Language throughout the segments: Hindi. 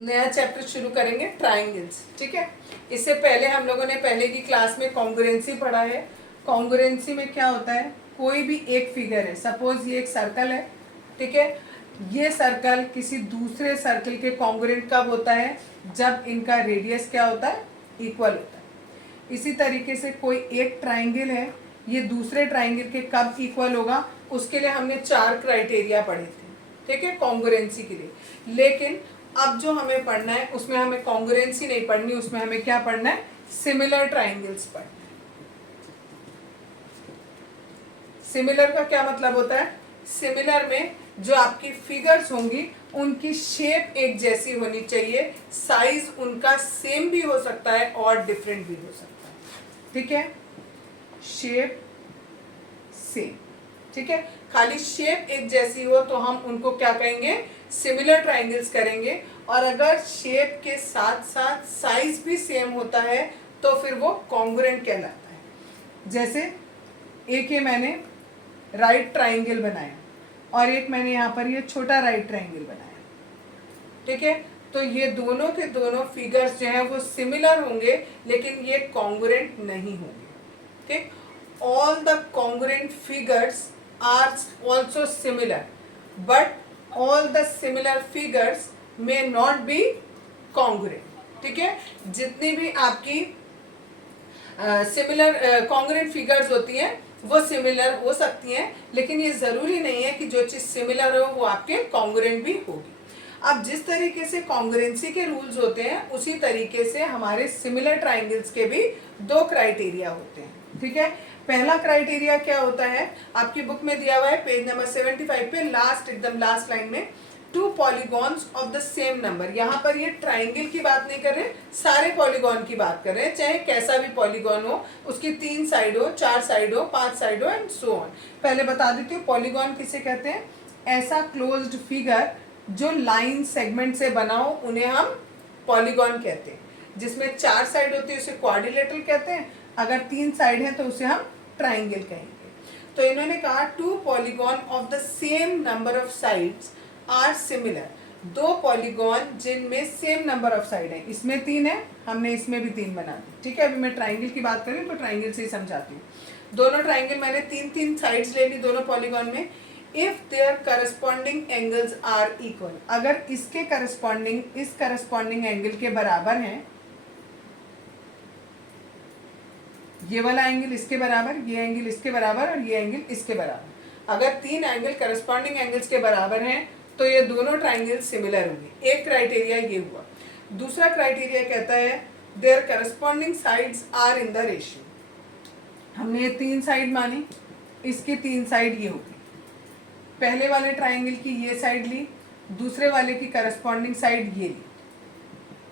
नया चैप्टर शुरू करेंगे ट्राइंगल्स। ठीक है, इससे पहले हम लोगों ने पहले की क्लास में कॉन्ग्रुएंसी पढ़ा है। कॉन्ग्रुएंसी में क्या होता है, कोई भी एक फिगर है, सपोज ये एक सर्कल है, ठीक है, ये सर्कल किसी दूसरे सर्कल के कॉन्ग्रुएंट कब होता है, जब इनका रेडियस क्या होता है, इक्वल होता है। इसी तरीके से कोई एक ट्राइंगल है, ये दूसरे ट्राइंगल के कब इक्वल होगा, उसके लिए हमने 4 क्राइटेरिया पढ़े थे, ठीक है, कॉन्ग्रुएंसी के लिए। लेकिन अब जो हमें पढ़ना है उसमें हमें कॉन्ग्रुएंसी नहीं पढ़नी, उसमें हमें क्या पढ़ना है, सिमिलर ट्राइंगल्स पढ़ना है। सिमिलर का क्या मतलब होता है, सिमिलर में जो आपकी फिगर्स होंगी उनकी शेप एक जैसी होनी चाहिए, साइज उनका सेम भी हो सकता है और डिफरेंट भी हो सकता है, ठीक है, शेप सेम, ठीक है, खाली शेप एक जैसी हो तो हम उनको क्या कहेंगे, सिमिलर ट्राइंगल्स करेंगे। और अगर शेप के साथ साथ साइज भी सेम होता है तो फिर वो कॉन्ग्रुएंट कहलाता है। जैसे एक ये मैंने राइट ट्राइंगल बनाया और एक मैंने यहाँ पर ये छोटा राइट ट्राइंगल बनाया, ठीक है, तो ये दोनों के दोनों फिगर्स जो है वो सिमिलर होंगे लेकिन ये कॉन्ग्रुएंट नहीं होंगे, ठीक। All the congruent figures are also similar but all the similar figures may not be congruent, ठीक है। जितनी भी आपकी सिमिलर कॉन्ग्रुएंट फिगर्स होती हैं वो सिमिलर हो सकती हैं, लेकिन ये ज़रूरी नहीं है कि जो चीज़ सिमिलर हो वो आपके कॉन्ग्रुएंट भी होगी। अब जिस तरीके से कॉन्ग्रुएंसी के रूल्स होते हैं उसी तरीके से हमारे सिमिलर ट्राइंगल्स के भी 2 क्राइटेरिया होते हैं, ठीक है। पहला क्राइटेरिया क्या होता है, आपकी बुक में दिया हुआ है पेज नंबर 75 पे लास्ट एकदम लास्ट लाइन में, 2 polygons of the same number. यहाँ पर ये ट्राइंगल की बात नहीं कर रहे, सारे पॉलीगॉन की बात कर रहे हैं, चाहे कैसा भी पॉलीगॉन हो, उसकी 3 साइड हो, 4 साइड हो, 5 साइड हो एंड सो ऑन। पहले बता देती हूँ पॉलीगॉन किसे कहते हैं, ऐसा क्लोज्ड फिगर जो लाइन सेगमेंट से बना हो उन्हें हम पॉलीगॉन कहते हैं। जिसमें 4 साइड होती है उसे क्वाड्रिलेटरल कहते हैं, अगर 3 साइड है तो उसे हम ट्राइंगल कहेंगे। तो इन्होंने कहा 2 polygon of the same number of sides are similar, 2 polygon जिनमें सेम नंबर ऑफ साइड है, इसमें 3 है, हमने इसमें भी 3 बना दी, ठीक है। अभी मैं ट्राइंगल की बात करूँ तो ट्राइंगल से ही समझाती हूँ। दोनों ट्राइंगल मैंने 3-3 साइड्स ले ली दोनों पॉलीगॉन में। If their corresponding angles are equal, अगर इसके करस्पॉन्डिंग इस करस्पॉन्डिंग एंगल के बराबर हैं, ये वाला एंगल इसके बराबर, ये एंगल इसके बराबर और ये एंगल इसके बराबर, अगर 3 एंगल करस्पॉन्डिंग एंगल्स के बराबर हैं तो ये दोनों ट्राइंगल सिमिलर होंगे। एक क्राइटेरिया ये हुआ। दूसरा क्राइटेरिया कहता है their corresponding sides are in the ratio. हमने ये 3 साइड मानी, इसकी 3 साइड ये होगी, पहले वाले ट्राइंगल की ये साइड ली, दूसरे वाले की करस्पॉन्डिंग साइड ये ली,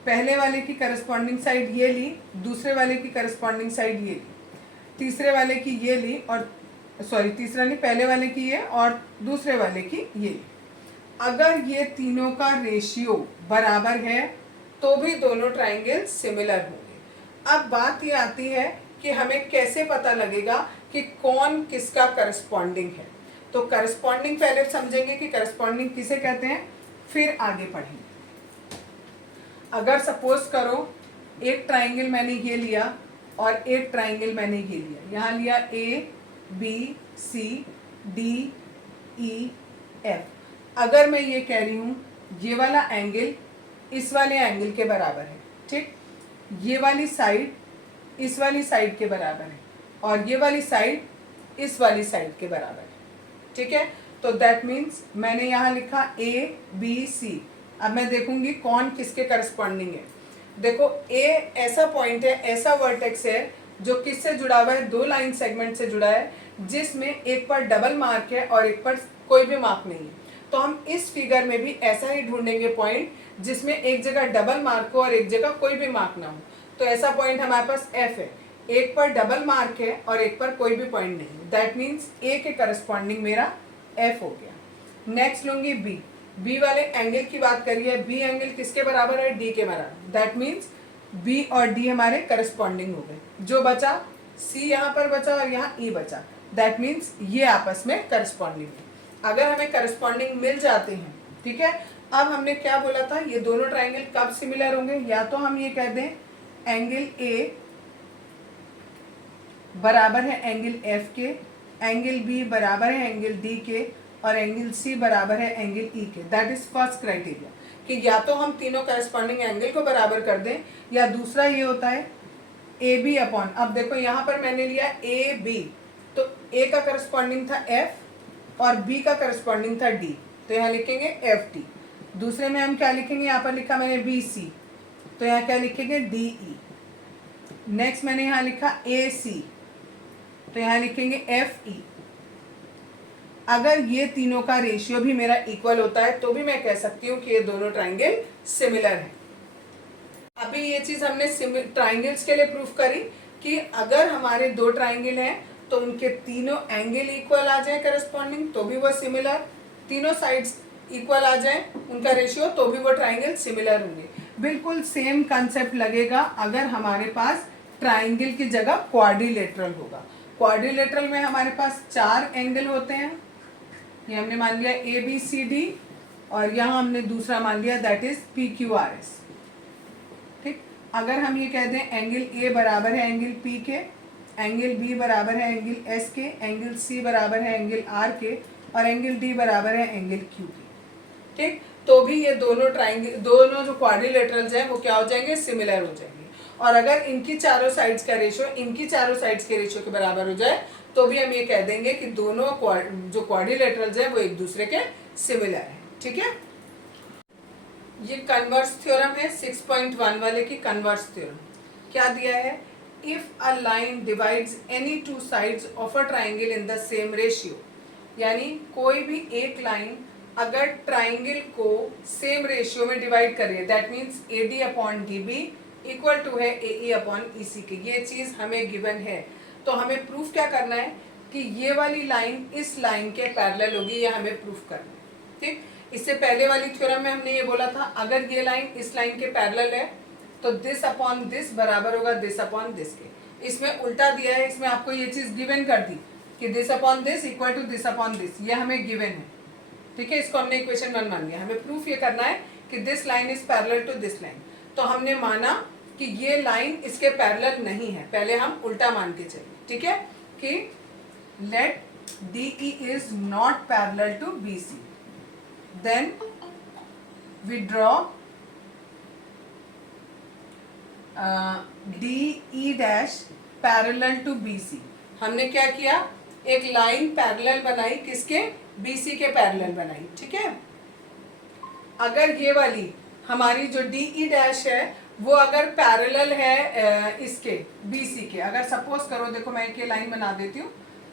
पहले वाले की करस्पॉन्डिंग साइड ये ली, दूसरे वाले की करस्पॉन्डिंग साइड ये ली, तीसरे वाले की ये ली और सॉरी तीसरा नहीं, पहले वाले की ये और दूसरे वाले की ये ली। अगर ये तीनों का रेशियो बराबर है तो भी दोनों ट्राइंगल सिमिलर होंगे। अब बात ये आती है कि हमें कैसे पता लगेगा कि कौन किसका करस्पॉन्डिंग है। तो करस्पॉन्डिंग पहले समझेंगे कि करस्पॉन्डिंग किसे कहते हैं, फिर आगे पढ़ेंगे। अगर सपोज करो एक ट्राइंगल मैंने ये लिया और एक ट्राइंगल मैंने ये लिया, यहाँ लिया A B C D E F, अगर मैं ये कह रही हूँ ये वाला एंगल इस वाले एंगल के बराबर है, ठीक, ये वाली साइड इस वाली साइड के बराबर है और ये वाली साइड इस वाली साइड के बराबर है, ठीक है। तो दैट मीन्स मैंने यहाँ लिखा ए बी सी। अब मैं देखूंगी कौन किसके करस्पॉन्डिंग है। देखो ए ऐसा पॉइंट है, ऐसा वर्टेक्स है जो किससे जुड़ा हुआ है, 2 लाइन सेगमेंट से जुड़ा है, जिसमें एक पर डबल मार्क है और एक पर कोई भी मार्क नहीं है। तो हम इस फिगर में भी ऐसा ही ढूंढेंगे पॉइंट जिसमें एक जगह डबल मार्क हो और एक जगह कोई भी मार्क ना हो। तो ऐसा पॉइंट हमारे पास एफ है, एक पर डबल मार्क है और एक पर कोई भी पॉइंट नहीं है, दैट मीन्स ए के करस्पॉन्डिंग मेरा एफ हो गया। नेक्स्ट लूंगी बी, बी वाले एंगल की बात करिए, बी एंगल किसके बराबर है, डी के बराबर, दैट मीन्स बी और डी हमारे करस्पॉन्डिंग हो गए। जो बचा सी यहाँ पर बचा और यहाँ ई बचा, दैट मीन्स ये आपस में करस्पॉन्डिंग है। अगर हमें करस्पॉन्डिंग मिल जाते हैं, ठीक है, अब हमने क्या बोला था, ये दोनों ट्राइंगल कब सिमिलर होंगे, या तो हम ये कह दें एंगल ए बराबर है एंगल एफ के, एंगल बी बराबर है एंगल डी के, और एंगल सी बराबर है एंगल ई के। दैट इज फर्स्ट क्राइटेरिया कि या तो हम तीनों करस्पॉन्डिंग एंगल को बराबर कर दें, या दूसरा ये होता है ए बी अपॉन, अब देखो यहाँ पर मैंने लिया ए बी, तो ए का करस्पॉन्डिंग था एफ और बी का करस्पॉन्डिंग था डी, तो यहाँ लिखेंगे एफ डी। दूसरे में हम क्या लिखेंगे, यहाँ पर लिखा मैंने बी सी, तो यहाँ क्या लिखेंगे डी ई। नेक्स्ट मैंने यहाँ लिखा ए सी, तो यहाँ लिखेंगे एफ ई। अगर ये तीनों का रेशियो भी मेरा इक्वल होता है तो भी मैं कह सकती हूँ कि ये दोनों ट्राइंगल सिमिलर हैं। अभी ये चीज़ हमने ट्राइंगल्स के लिए प्रूफ करी कि अगर हमारे दो ट्राइंगल हैं तो उनके तीनों एंगल इक्वल आ जाए करस्पॉन्डिंग तो भी वो सिमिलर, तीनों साइड्स इक्वल आ जाए उनका रेशियो तो भी वो ट्राइंगल सिमिलर होंगे। बिल्कुल सेम कंसेप्ट लगेगा अगर हमारे पास ट्राइंगल की जगह क्वाड्रिलेटरल होगा। क्वाड्रिलेटरल में हमारे पास 4 एंगल होते हैं, ये हमने मान लिया ए बी सी डी, और यहाँ हमने दूसरा मान लिया that is P Q R S. ठीक, अगर हम ये कह दें एंगल ए बराबर है एंगल पी के, एंगल बी बराबर है एंगल एस के, एंगल सी बराबर है एंगल आर के, और एंगल डी बराबर है एंगल क्यू के। ठीक, तो भी ये दोनों ट्राइंगल, दोनों जो क्वाड्रिलेटरल्स हैं वो क्या हो जाएंगे, सिमिलर हो जाएंगे। और अगर इनकी चारों साइड्स का रेशियो इनकी चारों साइड्स के रेशियो के बराबर हो जाए तो भी हम ये कह देंगे कि दोनों जो क्वाड्रिलेटरल्स हैं वो एक दूसरे के सिमिलर हैं। ठीक है, ये कन्वर्स थ्योरम है 6.1 वाले की कन्वर्स थ्योरम। क्या दिया है, if a line divides any two sides of a triangle in the same ratio, यानी कोई भी एक लाइन अगर ट्राइंगल को सेम रेशियो में डिवाइड कर रही है, that means A D upon D B equal to है ए ई अपॉन ई सी के, ये चीज़ हमें गिवन है। तो हमें प्रूफ क्या करना है कि ये वाली लाइन इस लाइन के पैरेलल होगी, ये हमें प्रूफ करना है। ठीक, इससे पहले वाली थ्योरम में हमने ये बोला था अगर ये लाइन इस लाइन के पैरेलल है तो दिस अपॉन दिस बराबर होगा दिस अपॉन दिस के। इसमें उल्टा दिया है, इसमें आपको ये चीज़ गिवन कर दी कि this upon this equal to this upon this, ये हमें गिवन है। ठीक है, इसको हमने इक्वेशन 1 मान लिया। हमें प्रूफ ये करना है कि this line is parallel to this line. तो हमने माना कि ये लाइन इसके पैरेलल नहीं है, पहले हम उल्टा मान के चले। ठीक है, कि let D E is not parallel to B C, then we draw D E dash parallel to B C. हमने क्या किया, एक लाइन पैरेलल बनाई, किसके, बी सी के पैरेलल बनाई। ठीक है, अगर ये वाली हमारी जो डी ई डैश है वो अगर पैरेलल है इसके बी सी के, अगर सपोज करो, देखो मैं एक ये लाइन बना देती हूँ,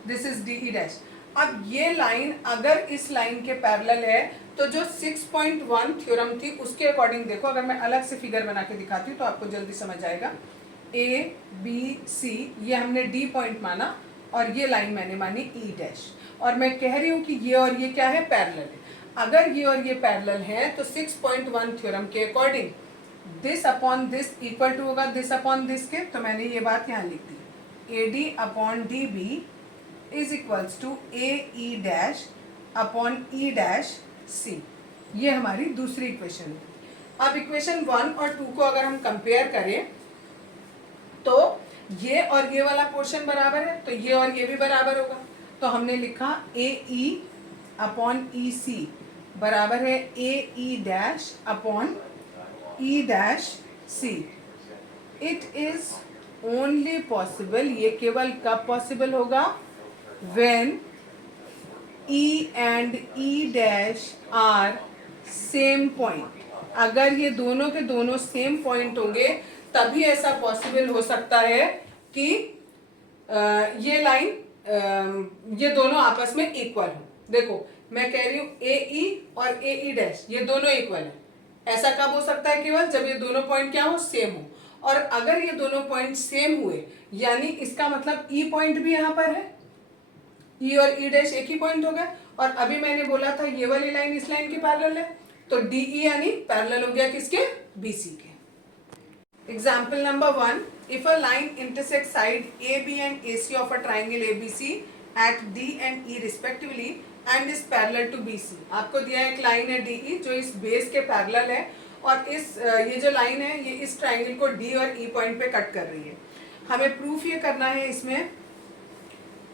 this is D E dash. अब ये लाइन अगर इस लाइन के पैरेलल है तो जो 6.1 थ्योरम थी उसके अकॉर्डिंग देखो, अगर मैं अलग से फिगर बना के दिखाती हूँ तो आपको जल्दी समझ आएगा। ए बी सी ये हमने डी पॉइंट माना और ये लाइन मैंने मानी ई डैश, और मैं कह रही हूँ कि ये और ये क्या है, पैरेलल है। अगर ये और ये पैरेलल है तो 6.1 थ्योरम के according this upon this equal to होगा दिस अपॉन दिस के। तो मैंने ये बात यहाँ लिख दी, A D upon D B is equals to A E dash upon E dash C. ये हमारी दूसरी इक्वेशन है। अब इक्वेशन 1 और 2 को अगर हम कंपेयर करें तो ये और ये वाला पोर्शन बराबर है तो ये और ये भी बराबर होगा। तो हमने लिखा ए ई अपॉन ई सी बराबर है A E dash upon E dash C. It is only possible, ये केवल कब पॉसिबल होगा, when E and E dash are same point. अगर ये दोनों के दोनों सेम पॉइंट होंगे तभी ऐसा पॉसिबल हो सकता है कि ये लाइन ये दोनों आपस में इक्वल हो। देखो मैं कह रही हूँ ए ई और ए ई डैश ये दोनों इक्वल है। ऐसा कब हो सकता है, केवल जब ये दोनों पॉइंट क्या हो, सेम हो। और अगर ये दोनों पॉइंट सेम हुए यानी इसका मतलब ई पॉइंट भी यहाँ पर है, ई और ई डैश एक ही पॉइंट हो गया। और अभी मैंने बोला था ये वाली लाइन इस लाइन की पैरेलल है तो डी ई यानी पैरेलल हो गया किसके, बी सी के। Example number 1, if a line intersects side AB and AC of a triangle ABC at D and E respectively, and is parallel to BC। आपको दिया है एक लाइन है DE जो इस बेस के पैरेलल है और इस ये जो लाइन है ये इस ट्राइंगल को D और E पॉइंट पे कट कर रही है। हमें प्रूफ ये करना है इसमें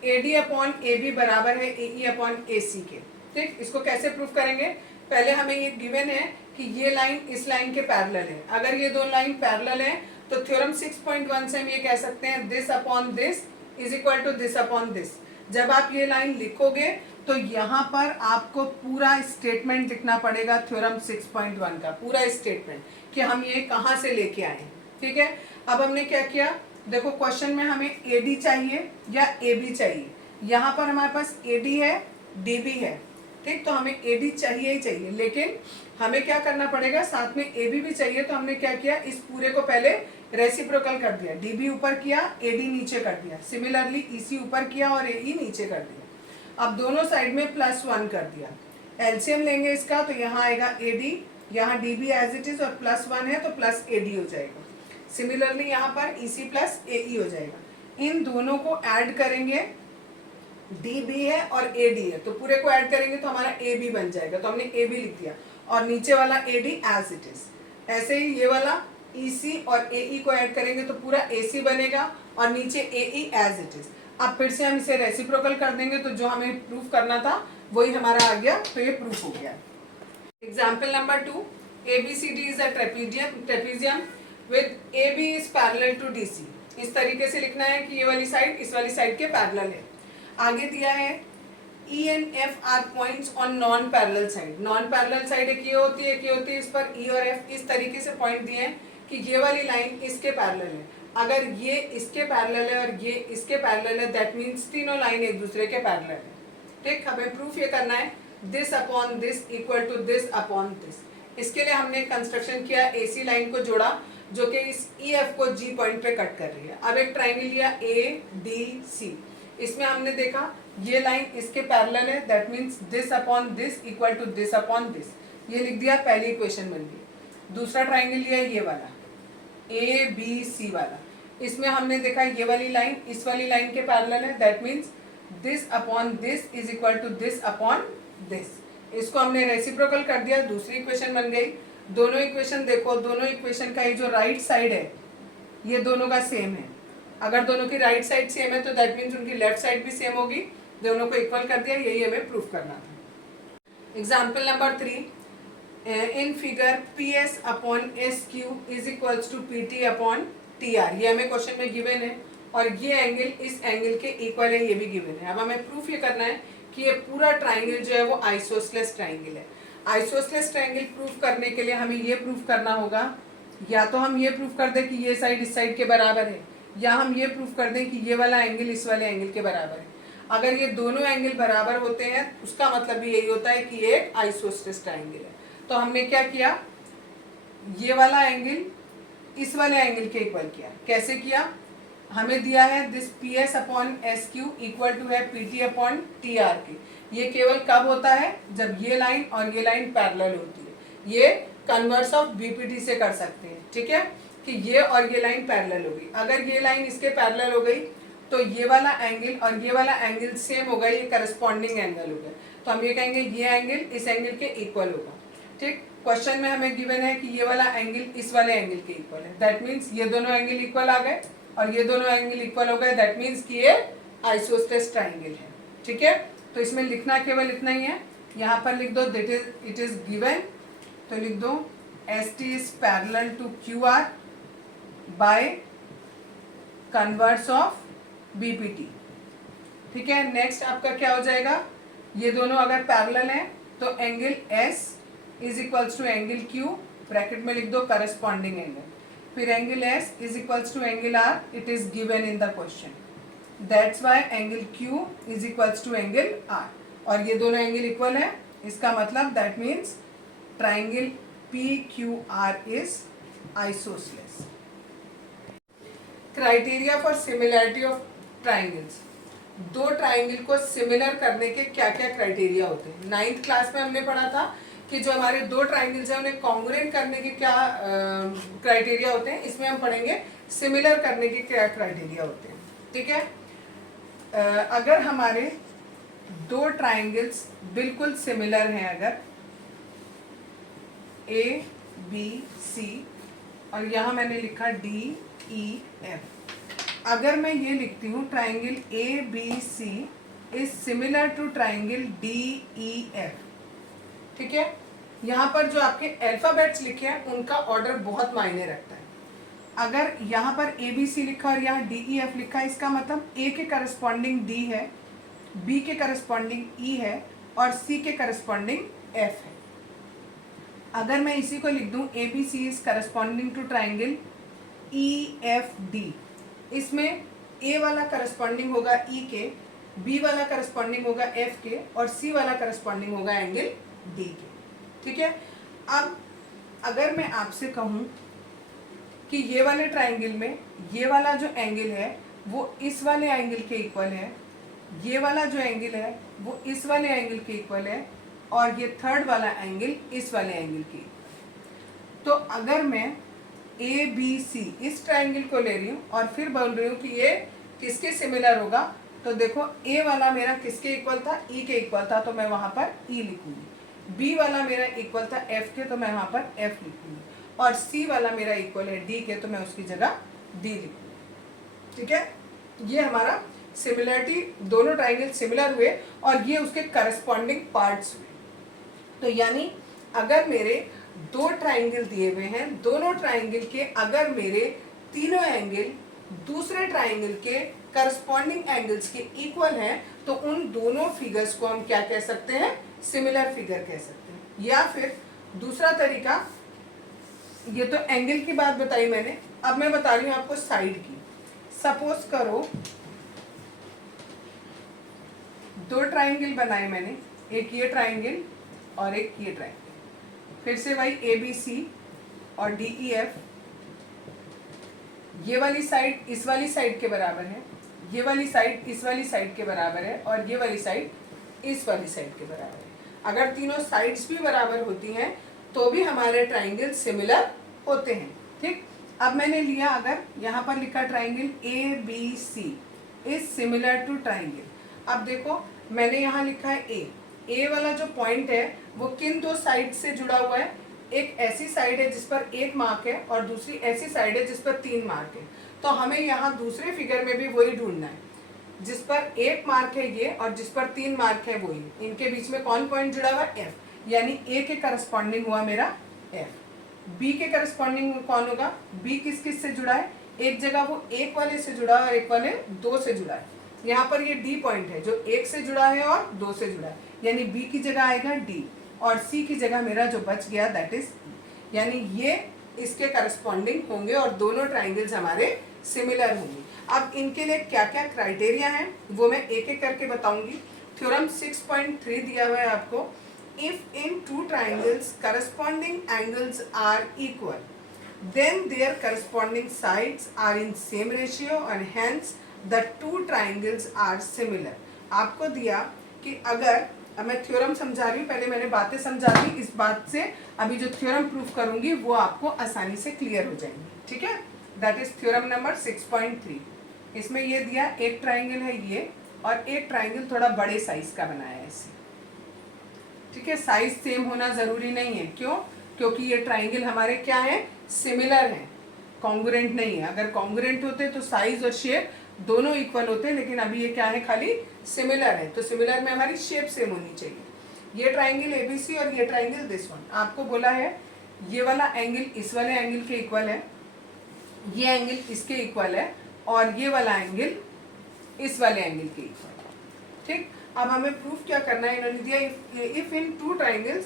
AD अपॉन AB बराबर है AE अपॉन AC के। ठीक, इसको कैसे प्रूफ करेंगे? पहले हमें ये गिवन है कि ये लाइन इस लाइन के पैरेलल है। अगर ये दो लाइन पैरेलल है तो थ्योरम 6.1 से हम ये कह सकते हैं this upon this is equal to this upon this. जब आप ये लाइन लिखोगे तो यहाँ पर आपको पूरा स्टेटमेंट लिखना पड़ेगा थ्योरम 6.1 का, पूरा स्टेटमेंट कि हम ये कहाँ से लेके आए। ठीक है, अब हमने क्या किया, देखो क्वेश्चन में हमें AD चाहिए या AB चाहिए। यहाँ पर हमारे पास AD है, DB है। ठीक, तो हमें AD चाहिए ही चाहिए, लेकिन हमें क्या करना पड़ेगा, साथ में AB भी चाहिए। तो हमने क्या किया, इस पूरे को पहले रेसिप्रोकल कर दिया। DB ऊपर किया, AD नीचे कर दिया। सिमिलरली EC ऊपर किया और AE नीचे कर दिया। अब दोनों साइड में +1 कर दिया। एलसीएम लेंगे इसका तो यहाँ आएगा AD, यहाँ DB एज इट इज और +1 है तो प्लस AD हो जाएगा। सिमिलरली यहाँ पर EC प्लस AE हो जाएगा। इन दोनों को ऐड करेंगे, DB है और AD है तो पूरे को ऐड करेंगे तो हमारा AB बन जाएगा। तो हमने AB लिख दिया और नीचे वाला AD एज इट इज। ऐसे ही ये वाला EC और AE को ऐड करेंगे तो पूरा AC बनेगा और नीचे AE एज इट इज। अब फिर से हम इसे रेसिप्रोकल कर देंगे तो जो हमें प्रूफ करना था वही हमारा आ गया, तो ये प्रूफ हो गया। Example number 2, ABCD is a trapezium with AB is parallel to DC। इस तरीके से लिखना है कि ये वाली साइड इस वाली साइड के पैरेलल है। आगे दिया है E and F are points on non parallel side. Non parallel side एक ये होती है, एक ये होती है। इस पर E और F इस तरीके से पॉइंट दिए हैं कि ये वाली लाइन इसके पैरेलल है। अगर ये इसके पैरेलल है और ये इसके पैरेलल है, दैट मीन्स तीनों लाइन एक दूसरे के पैरेलल है। ठीक, हमें प्रूफ ये करना है this upon this equal to this upon this. इसके लिए हमने कंस्ट्रक्शन किया, AC लाइन को जोड़ा जो कि इस EF को G पॉइंट पे कट कर रही है। अब एक ट्राइंगल लिया ADC। इसमें हमने देखा ये लाइन इसके पैरेलल है, that means this upon this equal to this upon this. ये लिख दिया, पहली इक्वेशन बन गई। दूसरा ट्राइंगल लिया ये वाला ABC वाला। इसमें हमने देखा ये वाली लाइन इस वाली लाइन के पैरेलल है, that means this upon this is equal to this upon this. इसको हमने रेसिप्रोकल कर दिया, दूसरी इक्वेशन बन गई। दोनों इक्वेशन देखो, दोनों इक्वेशन का ये जो राइट साइड है ये दोनों का सेम है। अगर दोनों की राइट साइड सेम है तो दैट मीन्स उनकी लेफ्ट साइड भी सेम होगी। दोनों को इक्वल कर दिया, यही हमें प्रूफ करना था। Example number 3, in figure PS upon SQ is equals to PT upon TR। ये हमें क्वेश्चन में गिवन है और ये एंगल इस एंगल के इक्वल है, ये भी गिवन है। अब हमें प्रूफ ये करना है कि ये पूरा ट्राइंगल जो है वो आइसोसेलेस ट्राइंगल है। आइसोसेलेस ट्राइंगल प्रूफ करने के लिए हमें ये प्रूफ करना होगा, या तो हम ये प्रूफ कर दें कि ये साइड इस साइड के बराबर है, या हम ये प्रूफ कर दें कि ये वाला एंगल इस वाले एंगल के बराबर है। अगर ये दोनों एंगल बराबर होते हैं उसका मतलब भी यही होता है कि ये एक आइसोसेलेस ट्राइंगल है। तो हमने क्या किया, ये वाला एंगल इस वाले एंगल के इक्वल किया। कैसे किया, हमें दिया है this PS upon SQ equal to है PT अपॉन TR के। ये केवल कब होता है, जब ये लाइन और ये लाइन पैरेलल होती है। ये कन्वर्स ऑफ BPT से कर सकते हैं। ठीक है, कि ये और ये लाइन पैरेलल होगी। अगर ये लाइन इसके पैरेलल हो गई तो ये वाला एंगल और ये वाला एंगल सेम होगा, ये करस्पॉन्डिंग एंगल होगा। तो हम ये कहेंगे ये एंगल इस एंगल के इक्वल होगा। ठीक, क्वेश्चन में हमें गिवन है कि ये वाला एंगल इस वाले एंगल के इक्वल है, दैट मीन्स ये दोनों एंगल इक्वल आ गए और ये दोनों एंगल इक्वल हो गए, दैट मीन्स कि ये आइसोसेलेस ट्राइंगल है। ठीक है, तो इसमें लिखना केवल इतना ही है। यहाँ पर लिख दो इट इज गिवन, तो लिख दो ST is parallel to QR by converse of BPT। ठीक है, नेक्स्ट आपका क्या हो जाएगा, ये दोनों अगर पैरेलल हैं तो angle S is equals to angle Q, bracket में लिख दो करस्पॉन्डिंग एंगल, फिर angle S is equals to angle R, it is given in the question, that's why angle Q is equals to angle R। और ये दोनों एंगल इक्वल है, इसका मतलब that means triangle PQR is isosceles. Criteria for similarity of triangles. दो ट्राइंगल को सिमिलर करने के क्या क्या क्राइटेरिया होते हैं। 9th क्लास में हमने पढ़ा था कि जो हमारे दो ट्राइंगल्स हैं उन्हें कॉन्ग्रुएंट करने के क्या क्राइटेरिया होते हैं। इसमें हम पढ़ेंगे सिमिलर करने के क्या क्राइटेरिया होते हैं। ठीक है, अगर हमारे दो ट्राइंगल्स बिल्कुल सिमिलर हैं, अगर ए बी सी और यहाँ मैंने लिखा डी ई एफ, अगर मैं ये लिखती हूँ triangle A B C is similar to triangle D E F, ठीक है। यहाँ पर जो आपके अल्फाबेट्स लिखे हैं उनका ऑर्डर बहुत मायने रखता है। अगर यहाँ पर ए बी सी लिखा और यहाँ डी ई एफ लिखा है, इसका मतलब ए के करस्पॉन्डिंग डी है, बी के करस्पॉन्डिंग ई है और सी के करस्पॉन्डिंग एफ है। अगर मैं इसी को लिख दूँ A B C is corresponding to triangle E F D, इसमें ए वाला करस्पॉन्डिंग होगा ई के, बी वाला करस्पॉन्डिंग होगा एफ के और सी वाला करस्पॉन्डिंग होगा एंगल डी के, ठीक है। अब अगर मैं आपसे कहूँ कि ये वाले ट्राइंगल में ये वाला जो एंगल है वो इस वाले एंगल के इक्वल है, ये वाला जो एंगल है वो इस वाले एंगल के इक्वल है और ये थर्ड वाला एंगल इस वाले एंगल के, तो अगर मैं ए बी सी इस ट्राइंगल को ले रही हूँ और फिर बोल रही हूँ कि ये किसके सिमिलर होगा, तो देखो ए वाला मेरा किसके इक्वल था, ई के इक्वल था, तो मैं वहाँ पर ई लिखूंगी। बी वाला मेरा इक्वल था एफ के, तो मैं वहाँ पर एफ लिखूंगी। और सी वाला मेरा इक्वल है डी के, तो मैं उसकी जगह डी लिखूंगी, ठीक है। ये हमारा सिमिलरिटी, दोनों ट्राइंगल सिमिलर हुए और ये उसके करस्पॉन्डिंग पार्ट्स हुए। तो यानी अगर मेरे दो ट्राइंगल दिए हुए हैं, दोनों ट्राइंगल के अगर मेरे तीनों एंगल दूसरे ट्राइंगल के करस्पॉन्डिंग एंगल्स के इक्वल हैं, तो उन दोनों फिगर्स को हम क्या कह सकते हैं, सिमिलर फिगर कह सकते हैं। या फिर दूसरा तरीका, ये तो एंगल की बात बताई मैंने, अब मैं बता रही हूँ आपको साइड की। सपोज करो दो ट्राइंगल बनाए मैंने, एक ये ट्राइंगल और एक ये ट्राइंगल, फिर से वही ए बी सी और डी ई एफ, ये वाली साइड इस वाली साइड के बराबर है, ये वाली साइड इस वाली साइड के बराबर है और ये वाली साइड इस वाली साइड के बराबर है। अगर तीनों साइड्स भी बराबर होती हैं तो भी हमारे ट्राइंगल सिमिलर होते हैं, ठीक। अब मैंने लिया, अगर यहाँ पर लिखा triangle A B C is similar to triangle, अब देखो मैंने यहाँ लिखा है ए वाला जो पॉइंट है वो किन दो साइड से जुड़ा हुआ है, एक ऐसी साइड है जिस पर 1 मार्क है और दूसरी ऐसी साइड है जिस पर 3 मार्क है। तो हमें यहाँ दूसरे फिगर में भी वही ढूंढना है, जिस पर 1 मार्क है ये और जिस पर 3 मार्क है वही, इनके बीच में कौन पॉइंट जुड़ा हुआ है, एफ, यानी ए के करस्पॉन्डिंग हुआ मेरा एफ। बी के करस्पॉन्डिंग कौन होगा, बी किस किस से जुड़ा है, एक जगह वो 1 वाले से जुड़ा है और एक वाले 2 से जुड़ा है। यहाँ पर ये डी पॉइंट है जो 1 से जुड़ा है और 2 से जुड़ा है, यानी बी की जगह आएगा डी और सी की जगह मेरा जो बच गया दैट इज, यानी ये इसके करस्पॉन्डिंग होंगे और दोनों ट्राइंगल्स हमारे सिमिलर होंगे। अब इनके लिए क्या क्या क्राइटेरिया हैं वो मैं एक एक करके बताऊंगी। थ्योरम 6.3 दिया हुआ है आपको, if in two triangles corresponding angles are equal then their corresponding sides are in same ratio and hence the two triangles are similar. आपको दिया कि अगर, अब मैं थ्योरम समझा रही हूँ, पहले मैंने बातें समझा दी, इस बात से अभी जो थ्योरम प्रूफ करूंगी वो आपको आसानी से क्लियर हो जाएंगी, ठीक है। That is theorem number 6.3। इसमें ये दिया एक ट्राइंगल है ये और एक ट्राइंगल थोड़ा बड़े साइज का बनाया है इसे, ठीक है। साइज सेम होना जरूरी नहीं है, क्यों, क्योंकि ये ट्राइंगल हमारे क्या है, सिमिलर हैं, कॉन्ग्रुएंट नहीं है। अगर कॉन्ग्रुएंट होते तो साइज और शेप दोनों इक्वल होते हैं, लेकिन अभी ये क्या है, खाली सिमिलर है, तो सिमिलर में हमारी शेप सेम होनी चाहिए। ये ट्राइंगल एबीसी और ये ट्राइंगल दिस वन, आपको बोला है ये वाला एंगल इस वाले एंगल के इक्वल है, ये एंगल इसके इक्वल है और ये वाला एंगल इस वाले एंगल के इक्वल है, ठीक। अब हमें प्रूफ क्या करना है, इन्होंने दिया if in two triangles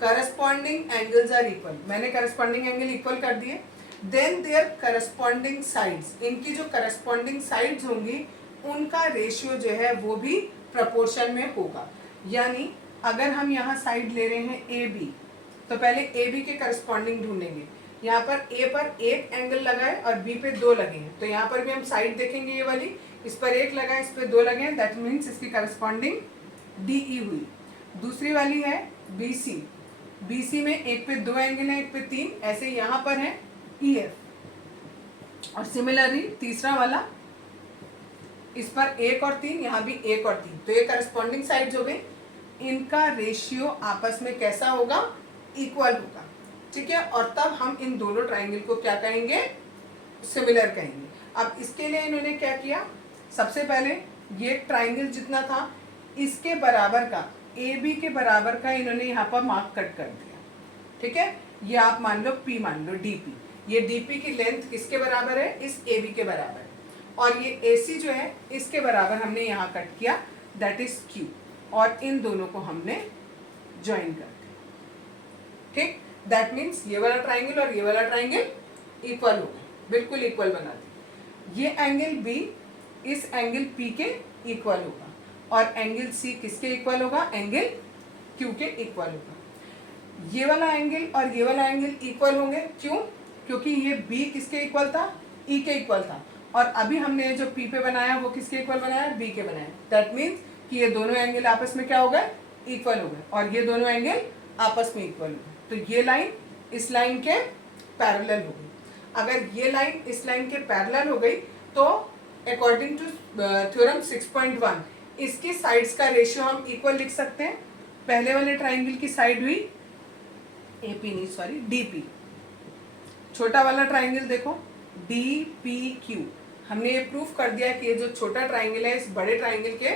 corresponding angles are equal, मैंने करस्पॉन्डिंग एंगल इक्वल कर दिए, देन देयर करस्पॉन्डिंग साइड्स, इनकी जो करस्पॉन्डिंग साइड्स होंगी उनका रेशियो जो है वो भी प्रपोर्शन में होगा। यानी अगर हम यहाँ साइड ले रहे हैं ए बी, तो पहले ए बी के करस्पॉन्डिंग ढूंढेंगे। यहाँ पर ए पर एक एंगल लगा है और बी पे 2 लगे हैं, तो यहाँ पर भी हम साइड देखेंगे, ये वाली इस पर 1 लगा है, इस पर 2 लगे हैं, दैट मीन्स इसकी करस्पॉन्डिंग डी ई हुई। दूसरी वाली है बी सी, बी सी में एक पे 2 एंगल है, एक पे 3, ऐसे यहाँ पर है ई एफ। और सिमिलरली तीसरा वाला इस पर 1 और 3, यहाँ भी 1 और 3, तो ये करस्पॉन्डिंग साइड्स हो गई। इनका रेशियो आपस में कैसा होगा, इक्वल होगा, ठीक है। और तब हम इन दोनों ट्राइंगल को क्या कहेंगे, सिमिलर कहेंगे। अब इसके लिए इन्होंने क्या किया, सबसे पहले ये ट्राइंगल जितना था इसके बराबर का, ए बी के बराबर का इन्होंने यहाँ पर मार्क कट कर दिया, ठीक है। ये आप मान लो P मान लो, DP, ये DP की लेंथ किसके बराबर है, इस AB के बराबर है। और ये AC जो है इसके बराबर हमने यहाँ कट किया, दैट इज Q, और इन दोनों को हमने ज्वाइन कर दिया, ठीक। दैट मीन्स ये वाला ट्राइंगल और ये वाला ट्राइंगल इक्वल हो गए, बिल्कुल इक्वल बना दिया। ये एंगल B इस एंगल P के इक्वल होगा, और एंगल C किसके इक्वल होगा, एंगल Q के इक्वल होगा। ये वाला एंगल और ये वाला एंगल इक्वल होंगे, क्यों, क्योंकि ये B किसके इक्वल था, E के इक्वल था, और अभी हमने जो P पे बनाया वो किसके इक्वल बनाया, B के बनाया। दैट मीन्स कि ये दोनों एंगल आपस में क्या हो गए, इक्वल हो गए, और ये दोनों एंगल आपस में इक्वल हो गए। तो ये लाइन इस लाइन के पैरेलल हो गई। अगर ये लाइन इस लाइन के पैरेलल हो गई तो अकॉर्डिंग टू थ्योरम 6.1 इसकी साइड्स का रेशियो हम इक्वल लिख सकते हैं। पहले वाले ट्राइंगल की साइड हुई AP नहीं सॉरी DP, छोटा वाला ट्राइंगल देखो DPQ। हमने ये प्रूफ कर दिया कि ये जो छोटा ट्राइंगल है इस बड़े ट्राइंगल के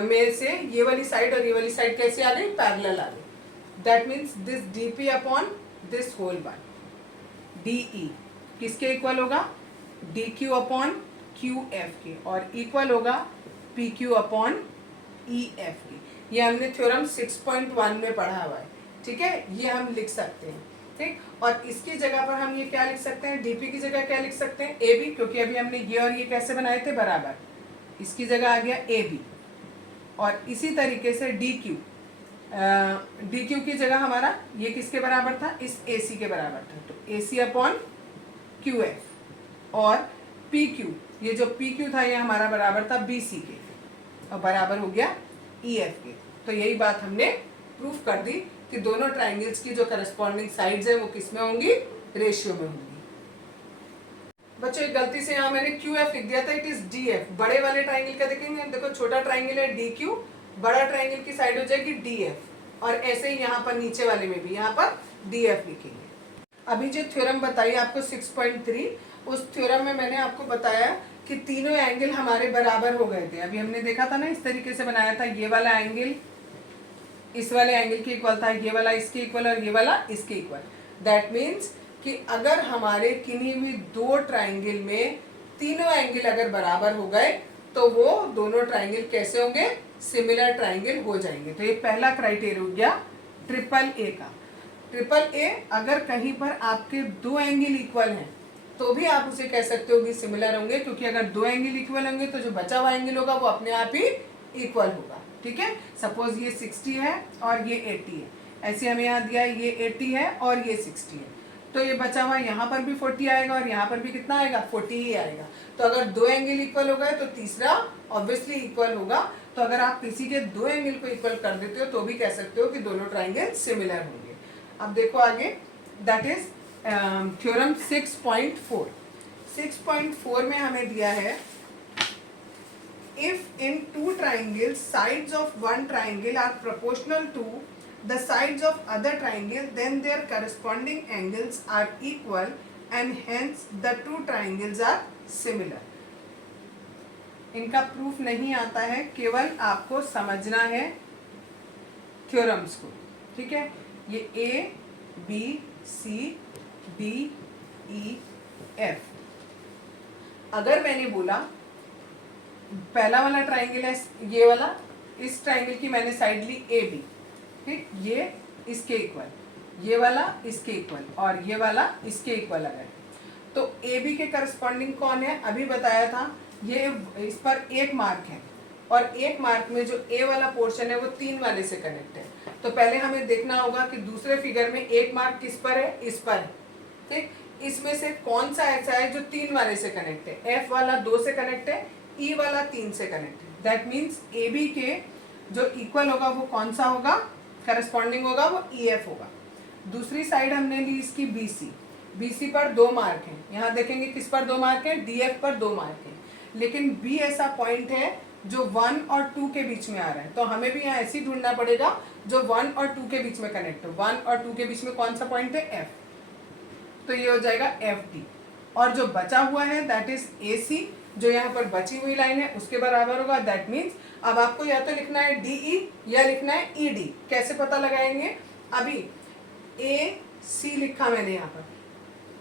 में से ये वाली साइड और ये वाली साइड कैसे आ गई, पैरेलल आ गई। That means this DP upon this whole one DE किसके इक्वल होगा, DQ अपॉन QF के, और इक्वल होगा PQ अपॉन EF के। ये हमने थ्योरम 6.1 में पढ़ा हुआ है, ठीक है। ये हम लिख सकते हैं, ठीक। और इसकी जगह पर हम ये क्या लिख सकते हैं, DP की जगह क्या लिख सकते हैं, AB, क्योंकि अभी हमने ये और ये कैसे बनाए थे, बराबर, इसकी जगह आ गया AB। और इसी तरीके से DQ की जगह हमारा ये किसके बराबर था, इस AC के बराबर था, तो AC अपॉन QF। और PQ, ये जो PQ था ये हमारा बराबर था BC के, और बराबर हो गया EF के। तो यही बात हमने प्रूफ कर दी कि दोनों ट्राइंगल्स की जो करस्पॉन्डिंग साइड्स है वो किस में होंगी, रेशियो में होंगी। बच्चों एक गलती से यहाँ मैंने QF लिख दिया था, इट इज DF। बड़े वाले ट्राइंगल का देखेंगे, देखो छोटा ट्राइंगल है DQ, बड़ा ट्राइंगल की साइड हो जाएगी DF, और ऐसे ही यहाँ पर नीचे वाले में भी यहाँ पर DF लिखेंगे। अभी जो थ्योरम बताई आपको 6.3, उस थ्योरम में मैंने आपको बताया कि तीनों एंगल हमारे बराबर हो गए थे। अभी हमने देखा था ना, इस तरीके से बनाया था, ये वाला एंगल इस वाले एंगल के इक्वल था, ये वाला इसके इक्वल और ये वाला इसके इक्वल। दैट मीन्स कि अगर हमारे किन्हीं भी दो ट्राइंगल में तीनों एंगल अगर बराबर हो गए तो वो दोनों ट्राइंगल कैसे होंगे, सिमिलर ट्राइंगल हो जाएंगे। तो ये पहला क्राइटेरिया हो गया ट्रिपल ए का। ट्रिपल ए, अगर कहीं पर आपके दो एंगल इक्वल हैं तो भी आप उसे कह सकते हो कि सिमिलर होंगे, क्योंकि अगर दो एंगल इक्वल होंगे तो जो बचा हुआ एंगल होगा वो अपने आप ही इक्वल होगा, ठीक है। सपोज ये 60 है और ये 80 है, ऐसे हमें यहाँ दिया है ये 80 है और ये 60 है, तो ये बचा हुआ यहाँ पर भी 40 आएगा और यहाँ पर भी कितना आएगा, 40 ही आएगा। तो अगर दो एंगल इक्वल हो गए तो तीसरा ऑब्वियसली इक्वल होगा। तो अगर आप किसी के दो एंगल को इक्वल कर देते हो तो भी कह सकते हो कि दोनों ट्राइंगल सिमिलर होंगे। अब देखो आगे, दैट इज थ्योरम 6.4। 6.4 में हमें दिया है, if in two triangles sides of one triangle are proportional to the sides of other triangle, then their corresponding angles are equal and hence the two triangles are similar। इनका प्रूफ नहीं आता है, केवल आपको समझना है थ्योरम्स को, ठीक है। ये A B C D E F, अगर मैंने बोला पहला वाला ट्राइंगल है ये वाला, इस ट्राइंगल की मैंने साइड ली AB, ठीक, ये इसके इक्वल, ये वाला इसके इक्वल और ये वाला इसके इक्वल अगर, तो AB के करस्पॉन्डिंग कौन है, अभी बताया था, ये इस पर एक मार्क है और एक मार्क में जो A वाला पोर्शन है वो 3 वाले से कनेक्ट है। तो पहले हमें देखना होगा कि दूसरे फिगर में एक मार्क किस पर है, इस पर है, ठीक। इसमें से कौन सा ऐसा है जो 3 वाले से कनेक्ट है, F वाला 2 से कनेक्ट है, E वाला 3 से कनेक्ट है। दैट मीन्स AB के जो इक्वल होगा वो कौन सा होगा, करस्पॉन्डिंग होगा वो EF होगा। दूसरी साइड हमने ली इसकी BC, BC पर 2 मार्क हैं, यहाँ देखेंगे किस पर 2 मार्क है, DF पर 2 मार्क है। लेकिन बी ऐसा पॉइंट है जो 1 और 2 के बीच में आ रहा है, तो हमें भी यहाँ ऐसे ही ढूंढना पड़ेगा जो 1 और 2 के बीच में कनेक्ट हो। 1 और 2 के बीच में कौन सा पॉइंट है? एफ, तो ये हो जाएगा एफ डी। और जो बचा हुआ है दैट इज ए सी, जो यहाँ पर बची हुई लाइन है उसके बराबर होगा। दैट मीन्स अब आपको या तो लिखना है डी ई या लिखना है ई डी। कैसे पता लगाएंगे? अभी ए सी लिखा मैंने यहाँ पर,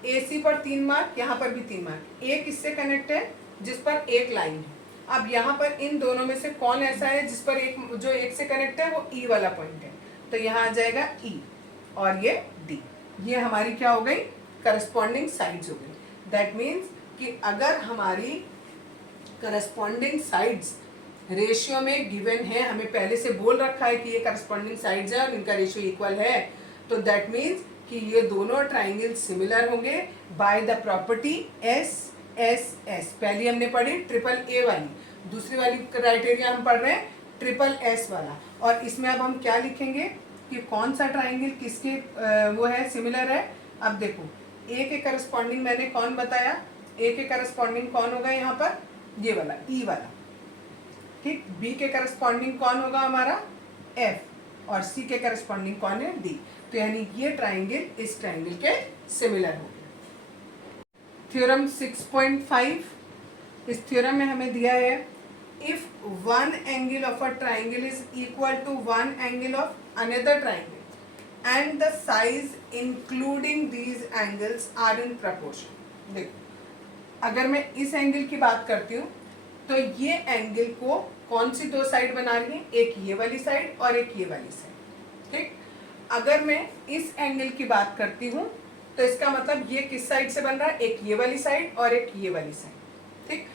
ए सी पर 3 मार्क, यहाँ पर भी 3 मार्क। एक इससे कनेक्ट है जिस पर एक लाइन है। अब यहाँ पर इन दोनों में से कौन ऐसा है जिस पर एक, जो एक से कनेक्ट है वो ई वाला पॉइंट है, तो यहाँ आ जाएगा ई और ये डी। ये हमारी क्या हो गई? करस्पॉन्डिंग साइड्स हो गई। दैट मीन्स कि अगर हमारी करस्पॉन्डिंग साइड्स रेशियो में गिवन है, हमें पहले से बोल रखा है कि ये करस्पॉन्डिंग साइड्स है और इनका रेशियो इक्वल है, तो दैट मीन्स कि ये दोनों ट्राइंगल सिमिलर होंगे by the property S S S. पहली हमने पढ़ी ट्रिपल ए वाली, दूसरी वाली क्राइटेरिया हम पढ़ रहे हैं ट्रिपल एस वाला। और इसमें अब हम क्या लिखेंगे कि कौन सा ट्राइंगल किसके वो है, सिमिलर है। अब देखो ए के करस्पॉन्डिंग मैंने कौन बताया, ए के करस्पॉन्डिंग कौन होगा यहाँ पर? ये वाला ई वाला, ठीक। बी के करस्पॉन्डिंग कौन होगा हमारा? एफ, और सी के करस्पॉन्डिंग कौन है? डी। तो यानी ये ट्राइंगल इस ट्राइंगल के सिमिलर हो गया। थ्योरम 6.5, इस थ्योरम में हमें दिया है if one angle of a triangle is equal to one angle of another triangle and the साइज including these angles are in proportion. देखो अगर मैं इस एंगल की बात करती हूँ तो ये एंगल को कौन सी दो साइड बना रही है? एक ये वाली साइड और एक ये वाली साइड, ठीक। अगर मैं इस एंगल की बात करती हूँ तो इसका मतलब ये किस साइड से बन रहा है? एक ये वाली साइड और एक ये वाली साइड, ठीक।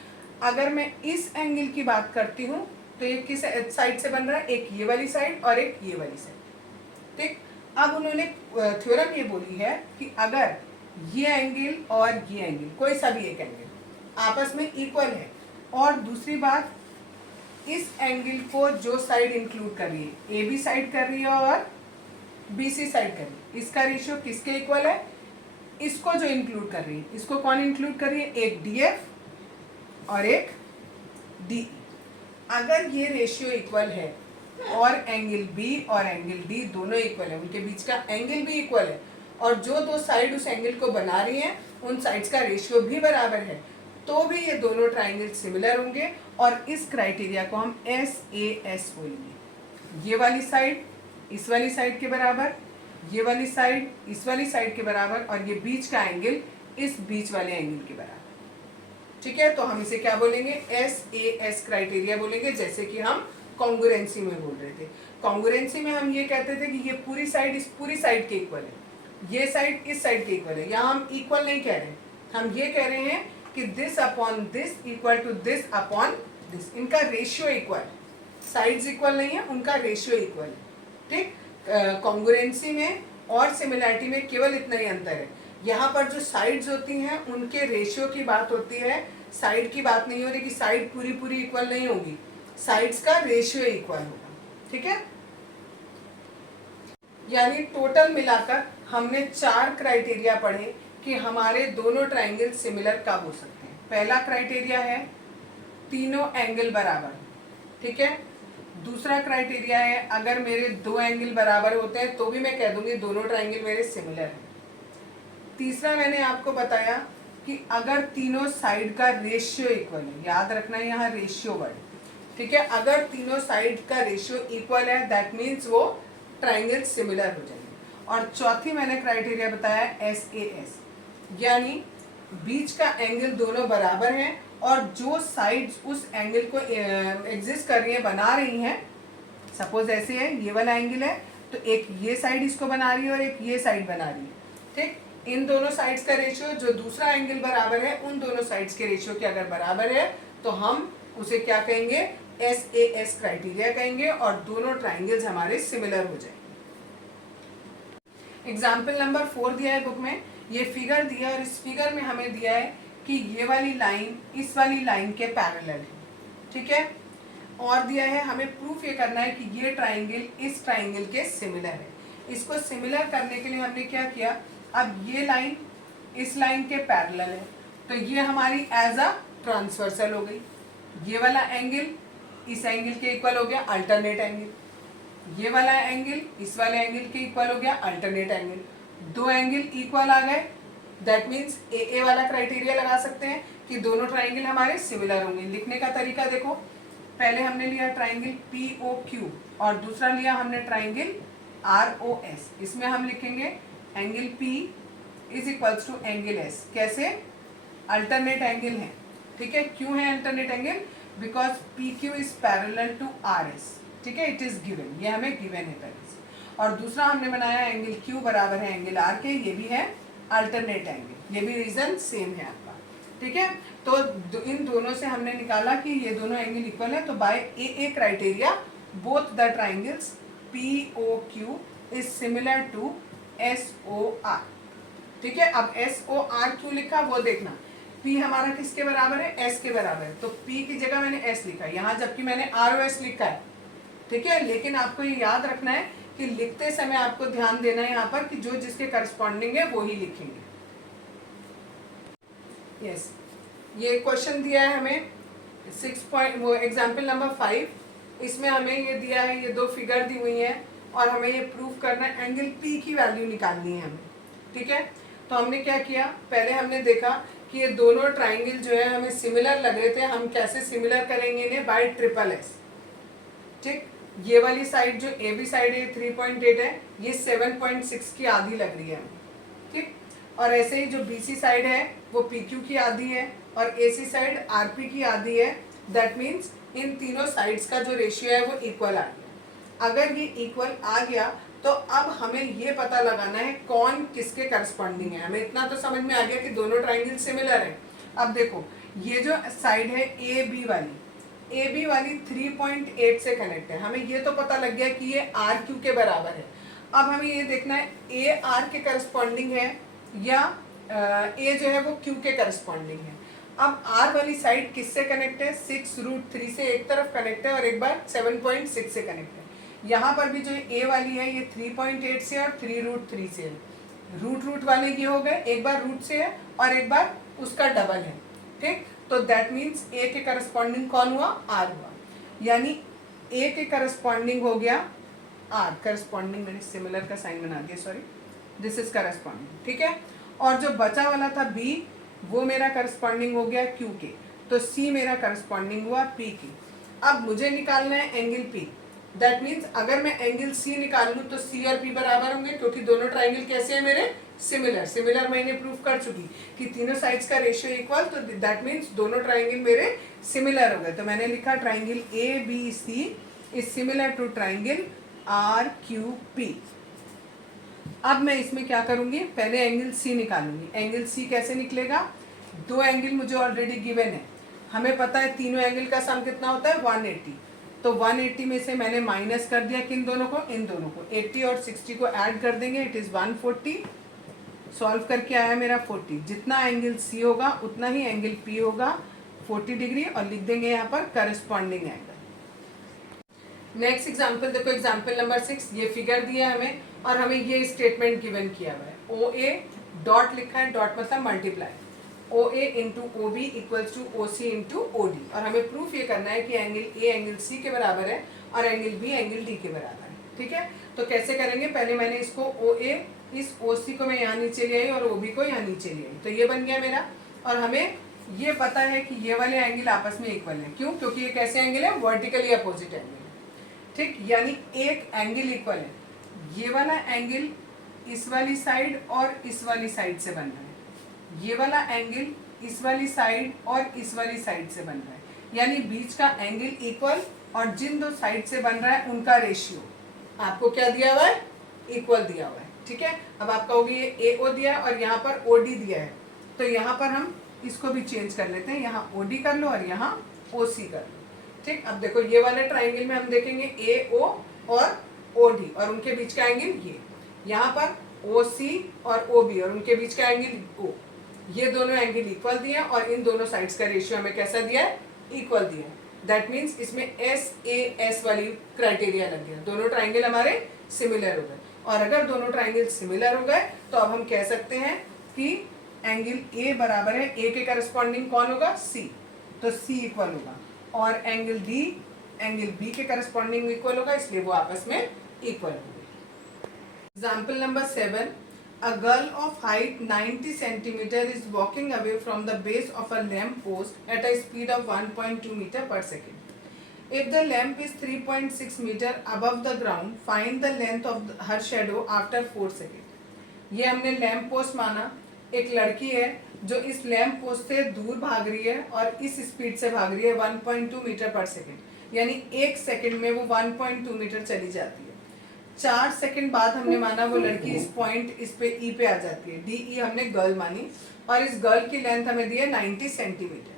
अगर मैं इस एंगल की बात करती हूँ तो ये किस साइड से बन रहा है? एक ये वाली साइड और एक ये वाली साइड, ठीक। अब उन्होंने थ्योरम ये बोली है कि अगर ये एंगल और ये एंगल, कोई सा भी एक एंगल आपस में इक्वल है, और दूसरी बात इस एंगल को जो साइड इंक्लूड कर रही है, ए बी साइड कर रही है और बी सी साइड कर रही है, इसका रेशियो किसके इक्वल है? इसको जो इंक्लूड कर रही है, इसको कौन इंक्लूड कर रही है? एक डी एफ और एक डी। अगर ये रेशियो इक्वल है और एंगल बी और एंगल डी दोनों इक्वल है, उनके बीच का एंगल भी इक्वल है, और जो दो साइड उस एंगल को बना रही हैं उन साइड्स का रेशियो भी बराबर है, तो भी ये दोनों ट्राइंगल सिमिलर होंगे। और इस क्राइटेरिया को हम एस ए एस बोलेंगे। ये वाली साइड इस वाली साइड के बराबर, ये वाली साइड इस वाली साइड के बराबर, और ये बीच का एंगल इस बीच वाले एंगल के बराबर, ठीक है। तो हम इसे क्या बोलेंगे? एस ए एस क्राइटेरिया बोलेंगे, जैसे कि हम कॉन्ग्रुएंसी में बोल रहे थे। कॉन्ग्रुएंसी में हम ये कहते थे कि ये पूरी साइड इस पूरी साइड के इक्वल है, ये साइड इस साइड के इक्वल है। यहाँ हम इक्वल नहीं कह रहे, हम ये कह रहे हैं कि this upon this equal to this upon this, इनका रेशियो इक्वल, साइड्स इक्वल नहीं है, उनका रेशियो इक्वल है, ठीक। कॉन्ग्रुएंसी में और सिमिलैरिटी में केवल इतना ही अंतर है, यहाँ पर जो साइड्स होती हैं उनके रेशियो की बात होती है, साइड की बात नहीं हो रही कि साइड पूरी पूरी इक्वल नहीं होगी, साइड्स का रेशियो इक्वल होगा, ठीक है। यानी टोटल मिलाकर हमने 4 क्राइटेरिया पढ़े कि हमारे दोनों ट्राइंगल सिमिलर कब हो सकते हैं। पहला क्राइटेरिया है तीनों एंगल बराबर, ठीक है। दूसरा क्राइटेरिया है अगर मेरे दो एंगल बराबर होते हैं तो भी मैं कह दूंगी दोनों ट्राइंगल मेरे सिमिलर हैं। तीसरा मैंने आपको बताया कि अगर तीनों साइड का रेशियो इक्वल है, याद रखना है यहाँ रेशियो वर्ड, ठीक है। अगर तीनों साइड का रेशियो इक्वल है दैट मीन्स वो ट्राइंगल सिमिलर हो जाएंगे। और चौथी मैंने क्राइटेरिया बताया एस ए एस, यानी बीच का एंगल दोनों बराबर हैं और जो साइड्स उस एंगल को एग्जिस्ट कर रही हैं, बना रही हैं, सपोज ऐसे है ये वाला एंगल है तो एक ये साइड इसको बना रही है और एक ये साइड बना रही है, ठीक। इन दोनों साइड्स का रेशियो जो दूसरा एंगल बराबर है उन दोनों साइड्स के रेशियो के अगर बराबर है तो हम उसे क्या कहेंगे? एस ए एस क्राइटेरिया कहेंगे, और दोनों ट्राइंगल्स हमारे सिमिलर हो जाएंगे। एग्जाम्पल नंबर 4 दिया है बुक में, ये फिगर दिया है और इस फिगर में हमें दिया है कि ये वाली लाइन इस वाली लाइन के पैरेलल है, ठीक है। और दिया है हमें प्रूफ ये करना है कि ये ट्राइंगल इस ट्राइंगल के सिमिलर है। इसको सिमिलर करने के लिए हमने क्या किया, अब ये लाइन इस लाइन के पैरेलल है तो ये हमारी एज अ ट्रांसवर्सल हो गई। ये वाला एंगल इस एंगल के इक्वल हो गया, अल्टरनेट एंगल। ये वाला एंगल इस वाले एंगल के इक्वल हो गया, अल्टरनेट एंगल। दो एंगल इक्वल आ गए, दैट मीन्स ए वाला क्राइटेरिया लगा सकते हैं कि दोनों ट्राइंगल हमारे सिमिलर होंगे। लिखने का तरीका देखो, पहले हमने लिया ट्राइंगल पी ओ क्यू और दूसरा लिया हमने ट्राइंगल आर ओ एस। इसमें हम लिखेंगे angle P is equals to angle S. कैसे? अल्टरनेट एंगल है, ठीक है। क्यों है alternate angle? Because P Q is parallel to R S, ठीक है, इट इज गिवन, ये हमें गिवन है पहले से। और दूसरा हमने बनाया एंगल क्यू बराबर है एंगल आर के, ये भी है अल्टरनेट एंगल, ये भी रीजन सेम है आपका, ठीक है। तो इन दोनों से हमने निकाला कि ये दोनों एंगल इक्वल है, तो by A criteria both the triangles P O Q is similar to S O R, ठीक है। अब एस ओ आर क्यों लिखा वो देखना, P हमारा किसके बराबर है? S के बराबर है, तो P की जगह मैंने S लिखा है यहाँ, जबकि मैंने ROS लिखा है, ठीक है। लेकिन आपको ये याद रखना है कि लिखते समय आपको ध्यान देना है यहाँ पर कि जो जिसके करस्पॉन्डिंग है वो ही लिखेंगे। यस, ये क्वेश्चन दिया है हमें 6 एग्जाम्पल नंबर 5। इसमें हमें ये दिया है, ये दो फिगर दी हुई है और हमें ये प्रूव करना है, एंगल P की वैल्यू निकालनी है हमें, ठीक है। तो हमने क्या किया, पहले हमने देखा कि ये दोनों ट्राइंगल जो है हमें सिमिलर लग रहे थे। हम कैसे सिमिलर करेंगे इन्हें? बाय ट्रिपल एस, ठीक। ये वाली साइड जो ए बी साइड है 3.8 है, ये 7.6 की आधी लग रही है हमें, ठीक। और ऐसे ही जो बी सी साइड है वो पी क्यू की आधी है और ए सी साइड आर पी की आधी है। दैट मीन्स इन तीनों साइड्स का जो रेशियो है वो इक्वल आ गया। अगर ये इक्वल आ गया तो अब हमें ये पता लगाना है कौन किसके करस्पॉन्डिंग है। हमें इतना तो समझ में आ गया कि दोनों ट्राइंगल सिमिलर हैं। अब देखो, ये जो साइड है ए बी वाली 3.8 से कनेक्ट है। हमें ये तो पता लग गया कि ये आर क्यू के बराबर है। अब हमें ये देखना है ए आर के करस्पॉन्डिंग है या ए जो है वो क्यू के करस्पॉन्डिंग है। अब आर वाली साइड किससे कनेक्ट है? 6√3 से एक तरफ कनेक्ट है और एक बार 7.6 से कनेक्ट है। यहाँ पर भी जो ए वाली है ये 3.8 से और 3√3 से है। रूट वाले ये हो गए, एक बार रूट से है और एक बार उसका डबल है, ठीक। तो दैट मीन्स ए के करस्पॉन्डिंग कौन हुआ? आर हुआ। यानी ए के करस्पॉन्डिंग हो गया आर। करस्पॉन्डिंग मैंने सिमिलर का साइन बना दिया, सॉरी, दिस इज करस्पॉन्डिंग, ठीक है। और जो बचा वाला था बी, वो मेरा करस्पॉन्डिंग हो गया क्यू के, तो सी मेरा करस्पॉन्डिंग हुआ पी की। अब मुझे निकालना है एंगल पी। दैट मीन्स अगर मैं एंगल सी निकाल लूँ तो सी और पी बराबर होंगे, क्योंकि दोनों ट्राइंगल कैसे हैं मेरे? सिमिलर मैंने प्रूव कर चुकी कि तीनों साइड्स का रेशियो इक्वल, तो दैट मीन्स दोनों ट्राइंगल मेरे सिमिलर हो गए। तो मैंने लिखा triangle A B C is similar to triangle R Q P. अब मैं इसमें क्या करूंगी, पहले एंगल सी निकालूंगी। एंगल सी कैसे निकलेगा? दो एंगल मुझे ऑलरेडी गिवन है, हमें पता है तीनों एंगल का सम कितना होता है? 180। तो 180 में से मैंने माइनस कर दिया किन दोनों को? इन दोनों को। 80 और 60 को ऐड कर देंगे, इट इज़ 140। सॉल्व करके आया मेरा 40। जितना एंगल सी होगा उतना ही एंगल पी होगा 40 डिग्री, और लिख देंगे यहाँ पर करस्पॉन्डिंग एंगल। नेक्स्ट एग्जाम्पल देखो, एग्जाम्पल नंबर 6। ये फिगर दिया है हमें और हमें ये स्टेटमेंट गिवन किया हुआ है। ओ ए डॉट लिखा है, डॉट मतलब multiply, O A into O B equals to O C into O D. और हमें प्रूफ ये करना है कि एंगल ए एंगल सी के बराबर है और एंगल बी एंगल डी के बराबर है, ठीक है। तो कैसे करेंगे? पहले मैंने इसको ओ ए, इस ओ सी को मैं यहाँ नीचे ले आई और ओ बी को यहाँ नीचे ले आई, तो ये बन गया मेरा। और हमें ये पता है कि ये वाले एंगल आपस में इक्वल है। क्यों? क्योंकि ये कैसे एंगल है? वर्टिकली अपोजिट एंगल है, ठीक। यानी एक एंगल इक्वल है। ये वाला एंगल इस वाली साइड और इस वाली साइड से बन रहा है, ये वाला एंगल इस वाली साइड और इस वाली साइड से बन रहा है, यानी बीच का एंगल इक्वल, और जिन दो साइड से बन रहा है उनका रेशियो आपको क्या दिया हुआ है? इक्वल दिया हुआ है, ठीक है। अब आप कहोगे ये ए ओ दिया है और यहाँ पर ओ डी दिया है, तो यहाँ पर हम इसको भी चेंज कर लेते हैं, यहाँ ओ डी कर लो और यहाँ ओ सी कर लो, ठीक। अब देखो ये वाले ट्राइंगल में हम देखेंगे ए ओ और ओ डी और उनके बीच का एंगल ये, यहाँ पर ओ सी और ओ बी और उनके बीच का एंगल ओ, ये दोनों एंगल इक्वल दिए और इन दोनों साइड्स का रेशियो हमें कैसा दिया है? इक्वल दिया है। दैट मीन्स इसमें एस ए एस वाली क्राइटेरिया लग गया, दोनों ट्राइंगल हमारे सिमिलर हो गए। और अगर दोनों ट्राइंगल सिमिलर हो गए तो अब हम कह सकते हैं कि एंगल ए बराबर है, ए के करस्पॉन्डिंग कौन होगा? सी। तो C इक्वल होगा, और एंगल D एंगल B के करस्पॉन्डिंग इक्वल होगा, इसलिए वो आपस में इक्वल होंगे। Example number 7, a girl of height 90 centimeter is walking away from the base of a lamp post at a speed of 1.2 meter per second. If the lamp is 3.6 meter above the ground, find the length of her shadow after 4 seconds. ये हमने लैम्प पोस्ट माना, एक लड़की है जो इस लैम्प पोस्ट से दूर भाग रही है और इस स्पीड से भाग रही है 1.2 मीटर पर सेकेंड, यानी 1 सेकेंड में वो 1.2 मीटर चली जाती है। 4 सेकेंड बाद हमने माना वो लड़की इस पॉइंट इस पे ई पे आ जाती है, डी ई हमने गर्ल मानी, और इस गर्ल की लेंथ हमें दी है 90 सेंटीमीटर।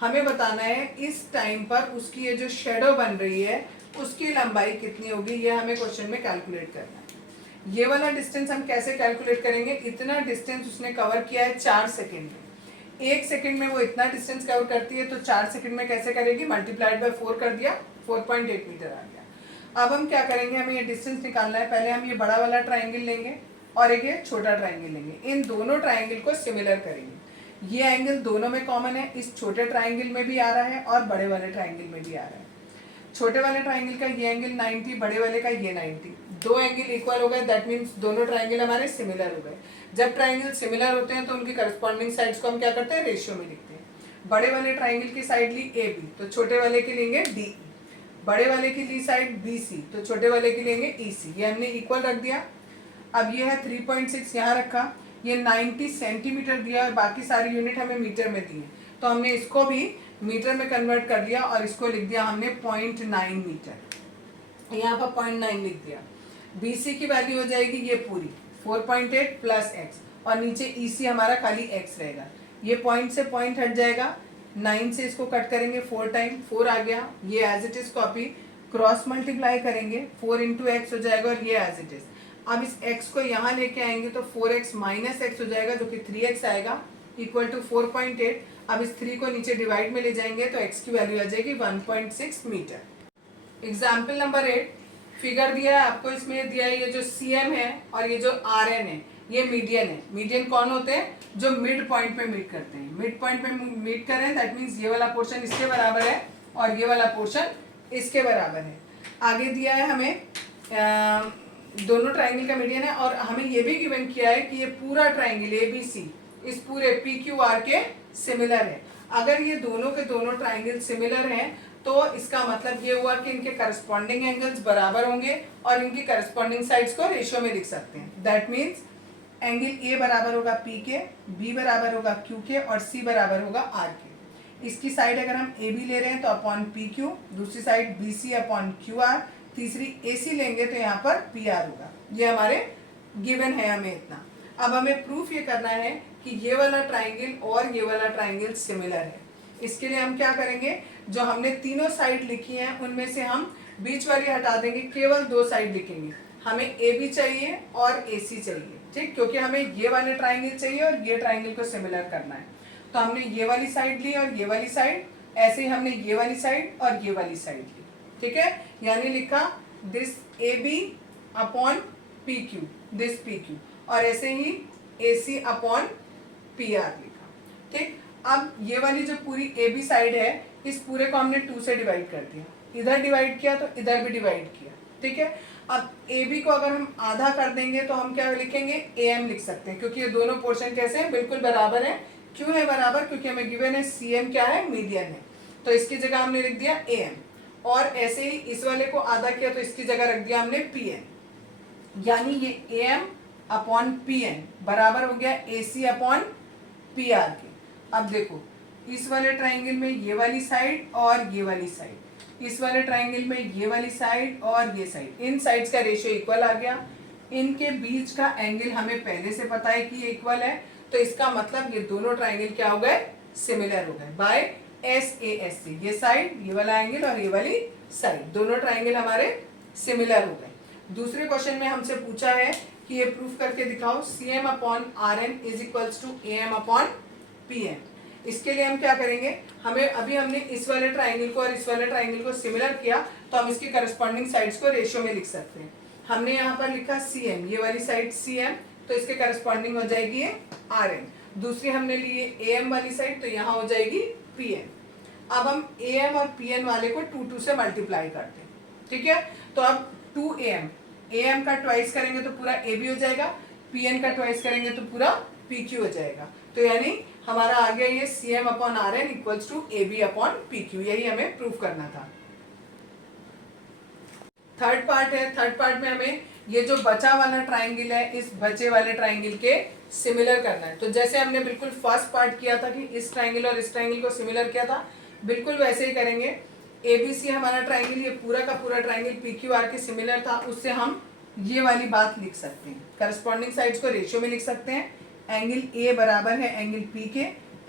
हमें बताना है इस टाइम पर उसकी ये जो शेडो बन रही है उसकी लंबाई कितनी होगी, ये हमें क्वेश्चन में कैलकुलेट करना है। ये वाला डिस्टेंस हम कैसे कैलकुलेट करेंगे, इतना डिस्टेंस उसने कवर किया है 4 सेकेंड में, 1 सेकेंड में वो इतना डिस्टेंस कवर करती है, तो 4 सेकेंड में कैसे करेगी, मल्टीप्लाइड बाय 4 कर दिया, 4.8 मीटर आ गया। अब हम क्या करेंगे, हमें ये डिस्टेंस निकालना है। पहले हम ये बड़ा वाला ट्राइंगल लेंगे और एक ये छोटा ट्राइंगल लेंगे, इन दोनों ट्राइंगल को सिमिलर करेंगे। ये एंगल दोनों में कॉमन है, इस छोटे ट्राइंगल में भी आ रहा है और बड़े वाले ट्राइंगल में भी आ रहा है। छोटे वाले ट्राइंगल का ये एंगल 90, बड़े वाले का ये 90, दो एंगल इक्वल हो गए, दैट मीन्स दोनों ट्राइंगल हमारे सिमिलर हो गए। जब ट्राइंगल सिमिलर होते हैं तो उनकी करस्पॉन्डिंग साइड्स को हम क्या करते हैं, रेशियो में लिखते हैं। बड़े वाले ट्राइंगल की साइड ली ए बी, तो छोटे वाले की लेंगे डी ई। बड़े वाले की ली साइड बी सी, तो छोटे वाले की लेंगे ई सी। ये हमने इक्वल रख दिया। अब ये है 3.6 यहाँ रखा, ये 90 सेंटीमीटर दिया और बाकी सारी यूनिट हमें मीटर में दी है, तो हमने इसको भी मीटर में कन्वर्ट कर दिया और इसको लिख दिया हमने 0.9 मीटर, यहाँ पर 0.9 लिख दिया। BC की वैल्यू हो जाएगी ये पूरी 4.8 प्लस x, और नीचे EC हमारा खाली x रहेगा। ये पॉइंट से पॉइंट हट जाएगा, 9 से इसको कट करेंगे 4 टाइम, 4 आ गया, ये as it is copy, cross multiply करेंगे 4 इंटू एक्स हो जाएगा और ये एज इट इज। अब इस x को यहाँ लेके आएंगे तो 4x माइनस एक्स हो जाएगा जो कि 3x आएगा, इक्वल टू 4.8। अब इस 3 को नीचे डिवाइड में ले जाएंगे तो x की वैल्यू आ जाएगी 1.6 मीटर। एग्जाम्पल नंबर 8, फिगर दिया है आपको, इसमें दिया है ये जो CM है और ये जो RN है ये मीडियन है। मीडियन कौन होते हैं, जो मिड पॉइंट पे मीट करते हैं। मिड पॉइंट पे मीट कर रहे हैं, दैट मीन्स ये वाला पोर्शन इसके बराबर है और ये वाला पोर्शन इसके बराबर है। आगे दिया है हमें दोनों ट्राइंगल का मीडियन है, और हमें ये भी गिवन किया है कि ये पूरा ट्राइंगल ABC इस पूरे PQR के सिमिलर है। अगर ये दोनों के दोनों ट्राइंगल सिमिलर हैं तो इसका मतलब ये हुआ कि इनके करस्पॉन्डिंग एंगल्स बराबर होंगे और इनकी करस्पॉन्डिंग साइड्स को रेशियो में लिख सकते हैं। दैट मीन्स एंगल A बराबर होगा P के, B बराबर होगा Q के और C बराबर होगा R के। इसकी साइड अगर हम AB ले रहे हैं तो अपॉन PQ, दूसरी साइड BC अपॉन QR, तीसरी AC लेंगे तो यहाँ पर PR होगा। ये हमारे गिवन है हमें इतना। अब हमें प्रूफ ये करना है कि ये वाला ट्राइंगल और ये वाला ट्राइंगल सिमिलर है। इसके लिए हम क्या करेंगे, जो हमने तीनों साइड लिखी हैं उनमें से हम बीच वाली हटा देंगे, केवल 2 साइड लिखेंगे। हमें AB चाहिए और AC चाहिए, ठीक, क्योंकि हमें ये वाले ट्राइंगल चाहिए और ये ट्राइंगल को सिमिलर करना है। तो हमने ये वाली साइड ली और ये वाली साइड, ऐसे ही हमने ये वाली साइड और ये वाली साइड ली, ठीक है। यानी लिखा this AB upon PQ, this PQ, और ऐसे ही AC अपॉन PR लिखा, ठीक। अब ये वाली जो पूरी AB साइड है इस पूरे को हमने 2 से डिवाइड कर दिया, इधर डिवाइड किया तो इधर भी डिवाइड किया, ठीक है। अब AB को अगर हम आधा कर देंगे तो हम क्या लिखेंगे, AM लिख सकते हैं, क्योंकि ये दोनों पोर्शन कैसे हैं, बिल्कुल बराबर है। क्यों है बराबर, क्योंकि हमें गिवन है CM क्या है, मीडियन है, तो इसकी जगह हमने लिख दिया AM, और ऐसे ही इस वाले को आधा किया तो इसकी जगह रख दिया हमने PN, यानी ये AM अपॉन PN बराबर हो गया AC अपॉन PR के। अब देखो इस वाले ट्राइंगल में ये वाली साइड और ये वाली साइड, इस वाले ट्राइंगल में ये वाली साइड और ये साइड, इन साइड्स का रेशियो इक्वल आ गया। इनके बीच का एंगल हमें पहले से पता है कि ये इक्वल है, तो इसका मतलब ये दोनों ट्राइंगल क्या हो गए, सिमिलर हो गए बाय SASC। ये साइड, ये वाला एंगल और ये वाली साइड, दोनों ट्राइंगल हमारे सिमिलर हो गए। दूसरे क्वेश्चन में हमसे पूछा है कि ये प्रूफ करके दिखाओ CM upon RN is equals to AM upon PN। इसके लिए हम क्या करेंगे, हमें अभी हमने इस वाले ट्राइंगल को और इस वाले ट्राइंगल को सिमिलर किया तो हम इसकी करस्पॉन्डिंग साइड्स को रेशियो में लिख सकते हैं। हमने यहाँ पर लिखा CM, ये वाली साइड CM, तो इसके करस्पॉन्डिंग हो जाएगी ये RN। दूसरी हमने ली AM वाली साइड, तो यहाँ हो जाएगी PN। अब हम AM और PN वाले को 2 से मल्टीप्लाई करते हैं, ठीक है। तो अब 2AM का ट्वाइस करेंगे तो पूरा AB हो जाएगा, PN का ट्वाइस करेंगे तो पूरा PQ हो जाएगा। तो यानी हमारा आ गया ये CM/RN इक्वल्स टू AB/PQ, यही हमें प्रूव करना था। थर्ड पार्ट है, थर्ड पार्ट में हमें ये जो बचा वाला ट्राइंगल है इस बचे वाले ट्राइंगल के सिमिलर करना है। तो जैसे हमने बिल्कुल फर्स्ट पार्ट किया था कि इस ट्राइंगल और इस ट्राइंगल को सिमिलर किया था, बिल्कुल वैसे ही करेंगे। ABC हमारा ट्राइंगल, ये पूरा का पूरा ट्राइंगल PQR के सिमिलर था, उससे हम ये वाली बात लिख सकते हैं, करस्पॉन्डिंग साइड्स को रेशियो में लिख सकते हैं। एंगल A बराबर है एंगल P के,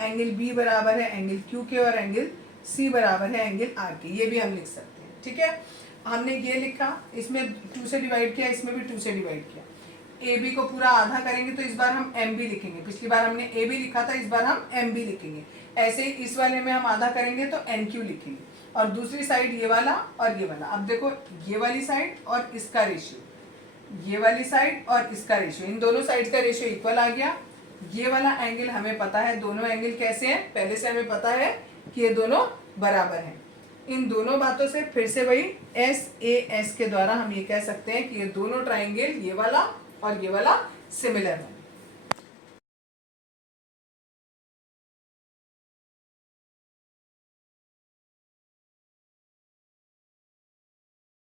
एंगल B बराबर है एंगल Q के, और एंगल C बराबर है एंगल R के, ये भी हम लिख सकते हैं, ठीक है। हमने ये लिखा, इसमें 2 से डिवाइड किया, इसमें भी 2 से डिवाइड किया। AB को पूरा आधा करेंगे तो इस बार हम MB लिखेंगे, पिछली बार हमने AB लिखा था, इस बार हम MB लिखेंगे। ऐसे ही इस वाले में हम आधा करेंगे तो NQ लिखेंगे, और दूसरी साइड ये वाला और ये वाला। अब देखो ये वाली साइड और इसका रेशियो, ये वाली साइड और इसका रेशियो, इन दोनों साइड का रेशियो इक्वल आ गया। ये वाला एंगल हमें पता है, दोनों एंगल कैसे हैं पहले से हमें पता है कि ये दोनों बराबर हैं। इन दोनों बातों से फिर से वही SAS के द्वारा हम ये कह सकते हैं कि ये दोनों ट्राइंगल, ये वाला और ये वाला सिमिलर है।